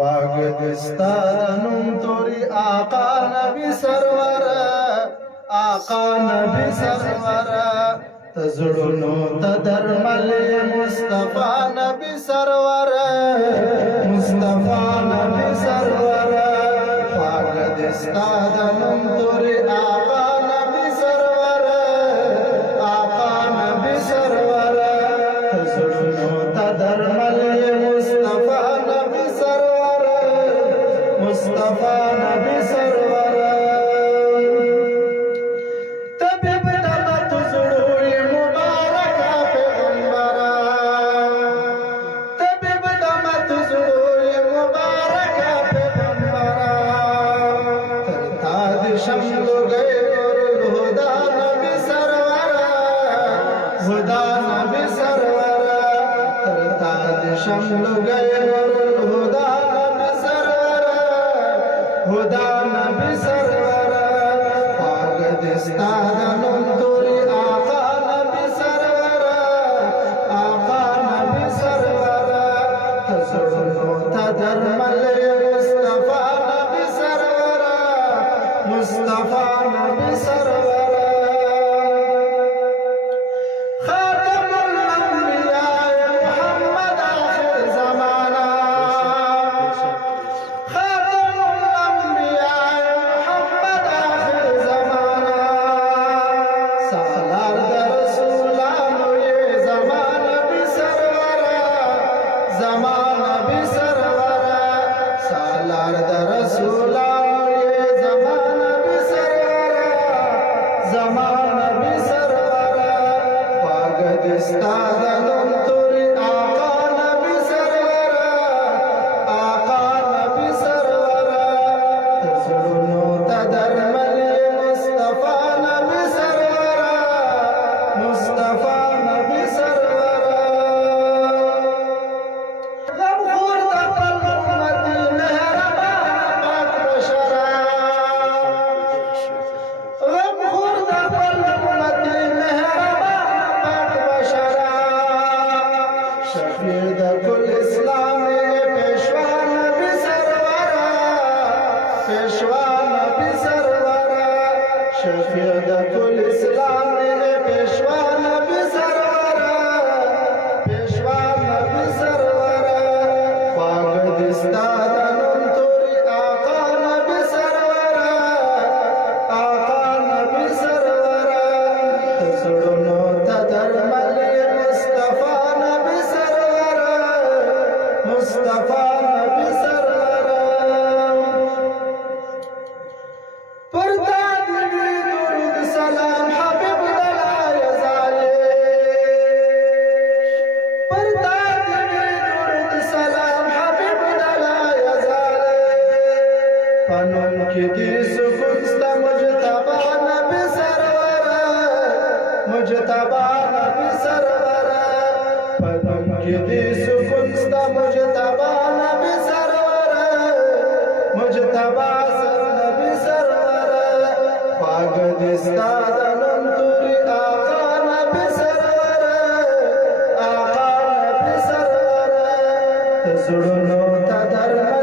पाकिस्तानम तोरी आका नबी सरवर तजुड़नो तदरमल मुस्तफा नबी सरवर पाकिस्तानम तोरी आका नबी सरवर तजुड़नो तदरमल मुस्तफा नबी सरवर शम्लो गए हुदा नबी सरवर हुदा नबी सरवर तरताज शम्लो गए हुदा नबी सरवर हुदा नबी सरवर पाकिस्तान तोरी आका नबी सरवर तजुड़नो तदरमल मुस्तफा नबी सरवर मुस्तफा नबी सरवर खातमुल अंबिया मुहम्मद आखिर ज़माना खातमुल अंबिया मुहम्मद आखिर ज़माना सालार रसूलानो ये ज़माना भी सरवर ज़माना भी सरवर सालार रसूलानो ये ज़माना भी सरवर पाकिस्तान तोरी आका नबी सरवर तजुड़नो तदरमल मुस्तफा नबी सरवर गमखोर दफल उम्मती मेहरबान पाक बशरा शफीद कुल इस्लाम पेशवा नबी सरवर शफीद कुल इस्लाम पेशवा नबी सरवर पाकिस्तान तोरी आका नबी सरवर तजुड़नो तदरमल मुस्तफा नबी सरवर पर्दा दिवी दुरूद सलाम हबीब दलाय जाले पर्दा दिवी दुरूद सलाम हबीब दलाय जाले पनुन की दिस गुस्ता मुजतबा नबी सरवर पनुन की दिस गुस्ता मुजतबा नबी सरवर पाकिस्तान तोरी आका नबी सरवर तजुड़नो तदरमल